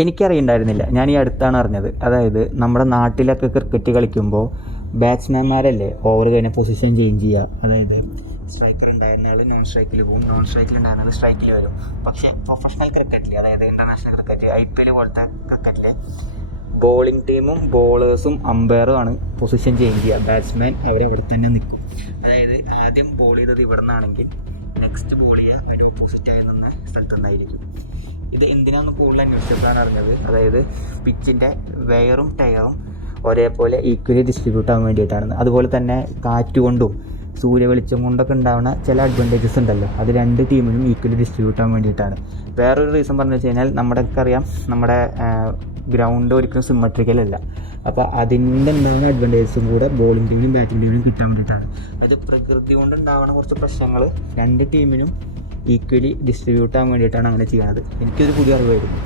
എനിക്കറിയണ്ടായിരുന്നില്ല, ഞാൻ ഈ അടുത്താണ് അറിഞ്ഞത്. അതായത് നമ്മുടെ നാട്ടിലൊക്കെ ക്രിക്കറ്റ് കളിക്കുമ്പോൾ ബാറ്റ്സ്മാൻമാരല്ലേ ഓവർ കഴിഞ്ഞ പൊസിഷൻ ചേഞ്ച് ചെയ്യുക. അതായത് സ്ട്രൈക്കർ ഉണ്ടായിരുന്ന ആൾ നോൺ സ്ട്രൈക്കിൽ പോകും, നോൺ സ്ട്രൈക്കിൽ ഉണ്ടായിരുന്ന സ്ട്രൈക്കിൽ വരും. പക്ഷേ പ്രൊഫഷണൽ ക്രിക്കറ്റിൽ, അതായത് ഇൻ്റർനാഷണൽ ക്രിക്കറ്റ്, IPL പോലത്തെ ക്രിക്കറ്റിൽ ബോളിംഗ് ടീമും ബോളേഴ്സും അമ്പയറും ആണ് പൊസിഷൻ ചേഞ്ച് ചെയ്യുക. ബാറ്റ്സ്മാൻ അവരവിടെ തന്നെ നിൽക്കും. അതായത് ആദ്യം ബോൾ ചെയ്തത് ഇവിടെ നിന്നാണെങ്കിൽ നെക്സ്റ്റ് ബോൾ ചെയ്യുക അതിന് ഓപ്പോസിറ്റായി നിന്ന സ്ഥലത്തു നിന്നായിരിക്കും. ഇത് എന്തിനാണെന്ന് കൂടുതൽ അന്വേഷിച്ചതാണ് അറിഞ്ഞത്. അതായത് പിച്ചിൻ്റെ വെയറും ടയറും ഒരേപോലെ ഈക്വലി ഡിസ്ട്രിബ്യൂട്ട് ആകാൻ വേണ്ടിയിട്ടാണ്. അതുപോലെ തന്നെ കാറ്റ് കൊണ്ടും സൂര്യവെളിച്ചം കൊണ്ടൊക്കെ ഉണ്ടാവുന്ന ചില അഡ്വാൻറ്റേജസ് ഉണ്ടല്ലോ, അത് രണ്ട് ടീമിനും ഈക്വലി ഡിസ്ട്രിബ്യൂട്ട് ആകാൻ വേണ്ടിയിട്ടാണ്. വേറൊരു റീസൺ പറഞ്ഞു വെച്ച് കഴിഞ്ഞാൽ നമ്മുടെയൊക്കെ നമ്മുടെ ഗ്രൗണ്ട് ഒരിക്കലും സിമ്മട്രിക്കൽ അല്ല. അപ്പോൾ അതിൻ്റെ ഉണ്ടാകുന്ന അഡ്വാൻറ്റേജസും കൂടെ ബോളിംഗ് ടീമിനും ബാറ്റിംഗ് ടീമിനും കിട്ടാൻ വേണ്ടിയിട്ടാണ്. അത് പ്രകൃതി കൊണ്ട് ഉണ്ടാകുന്ന കുറച്ച് പ്രശ്നങ്ങൾ രണ്ട് ടീമിനും ഈക്വലി ഡിസ്ട്രിബ്യൂട്ട് ആകാൻ വേണ്ടിയിട്ടാണ് അങ്ങനെ ചെയ്യുന്നത്. എനിക്കൊരു പുതിയ അറിവായിരുന്നു.